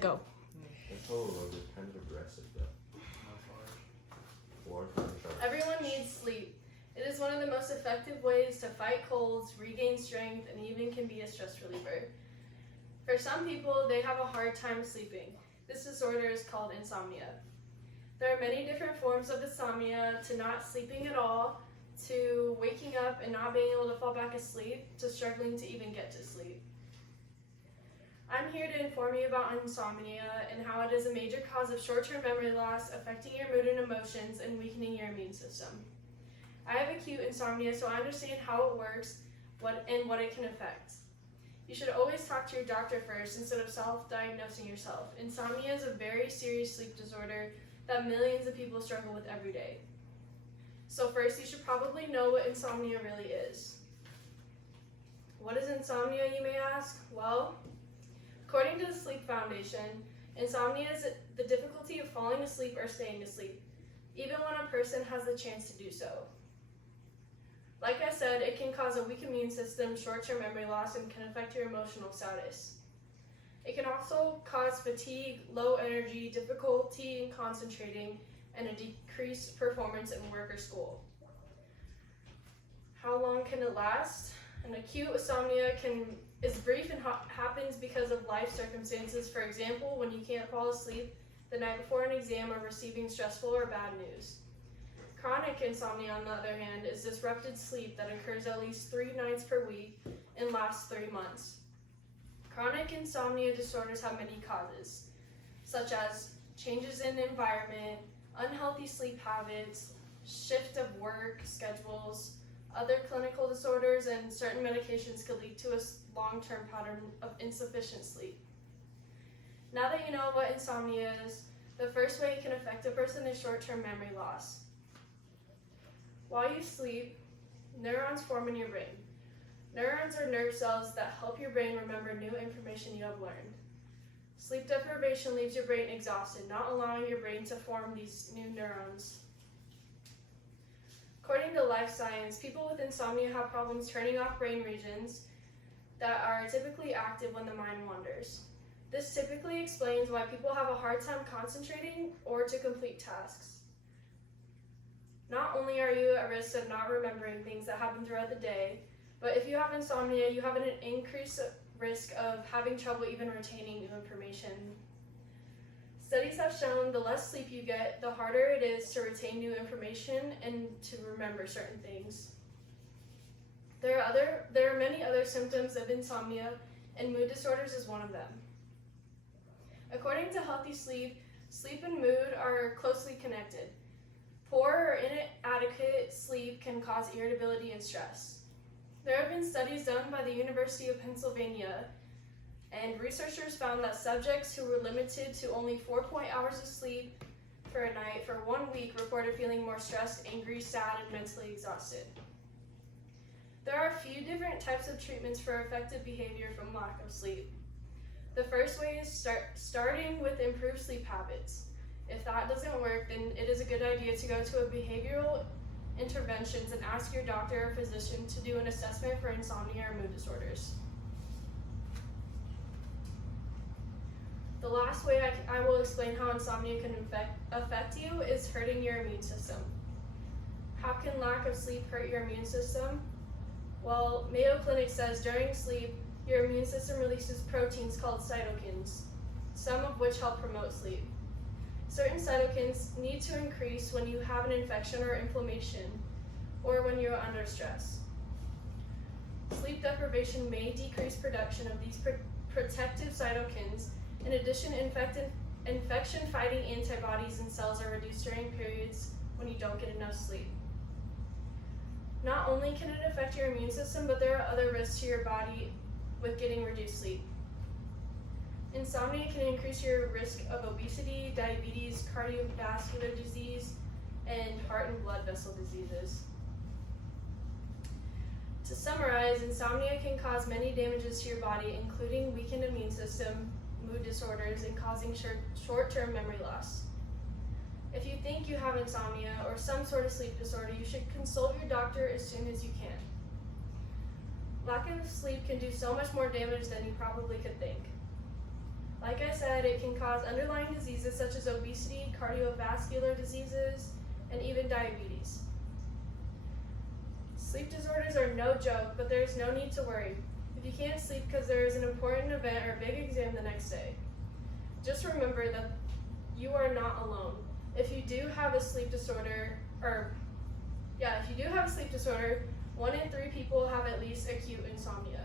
Go. It's a little kind of aggressive though. Everyone needs sleep. It is one of the most effective ways to fight colds, regain strength, and even can be a stress reliever. For some people, they have a hard time sleeping. This disorder is called insomnia. There are many different forms of insomnia, to not sleeping at all, to waking up and not being able to fall back asleep, to struggling to even get to sleep. I'm here to inform you about insomnia and how it is a major cause of short-term memory loss, affecting your mood and emotions, and weakening your immune system. I have acute insomnia, so I understand how it works what it can affect. You should always talk to your doctor first instead of self-diagnosing yourself. Insomnia is a very serious sleep disorder that millions of people struggle with every day. So first, you should probably know what insomnia really is. What is insomnia, you may ask? Well, according to the Sleep Foundation, insomnia is the difficulty of falling asleep or staying asleep, even when a person has the chance to do so. Like I said, it can cause a weak immune system, short-term memory loss, and can affect your emotional status. It can also cause fatigue, low energy, difficulty in concentrating, and a decreased performance in work or school. How long can it last? An acute insomnia is brief and happens because of life circumstances. For example, when you can't fall asleep the night before an exam or receiving stressful or bad news. Chronic insomnia, on the other hand, is disrupted sleep that occurs at least 3 nights per week and lasts 3 months. Chronic insomnia disorders have many causes, such as changes in environment, unhealthy sleep habits, shift of work schedules, other clinical disorders, and certain medications could lead to a long-term pattern of insufficient sleep. Now that you know what insomnia is, the first way it can affect a person is short-term memory loss. While you sleep, neurons form in your brain. Neurons are nerve cells that help your brain remember new information you have learned. Sleep deprivation leaves your brain exhausted, not allowing your brain to form these new neurons. According to Life Science, people with insomnia have problems turning off brain regions that are typically active when the mind wanders. This typically explains why people have a hard time concentrating or to complete tasks. Not only are you at risk of not remembering things that happen throughout the day, but if you have insomnia, you have an increased risk of having trouble even retaining new information. Studies have shown the less sleep you get, the harder it is to retain new information and to remember certain things. There are many other symptoms of insomnia, and mood disorders is one of them. According to Healthy Sleep, sleep and mood are closely connected. Poor or inadequate sleep can cause irritability and stress. There have been studies done by the University of Pennsylvania, and researchers found that subjects who were limited to only 4 hours of sleep per night for 1 week reported feeling more stressed, angry, sad, and mentally exhausted. There are a few different types of treatments for effective behavior from lack of sleep. The first way is starting with improved sleep habits. If that doesn't work, then it is a good idea to go to a behavioral interventions and ask your doctor or physician to do an assessment for insomnia or mood disorders. The last way I will explain how insomnia can affect you is hurting your immune system. How can lack of sleep hurt your immune system? Well, Mayo Clinic says during sleep, your immune system releases proteins called cytokines, some of which help promote sleep. Certain cytokines need to increase when you have an infection or inflammation, or when you're under stress. Sleep deprivation may decrease production of these protective cytokines. In addition, infection-fighting antibodies in cells are reduced during periods when you don't get enough sleep. Not only can it affect your immune system, but there are other risks to your body with getting reduced sleep. Insomnia can increase your risk of obesity, diabetes, cardiovascular disease, and heart and blood vessel diseases. To summarize, insomnia can cause many damages to your body, including weakened immune system, mood disorders, and causing short-term memory loss. If you think you have insomnia or some sort of sleep disorder, you should consult your doctor as soon as you can. Lack of sleep can do so much more damage than you probably could think. Like I said, it can cause underlying diseases such as obesity, cardiovascular diseases, and even diabetes. Sleep disorders are no joke, but there is no need to worry if you can't sleep because there is an important event or big exam the next day. Just remember that you are not alone. If you do have a sleep disorder, if you do have a sleep disorder, 1 in 3 people have at least acute insomnia.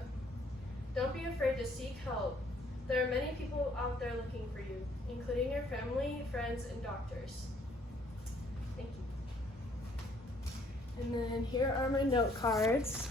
Don't be afraid to seek help. There are many people out there looking for you, including your family, friends, and doctors. Thank you. And then here are my note cards.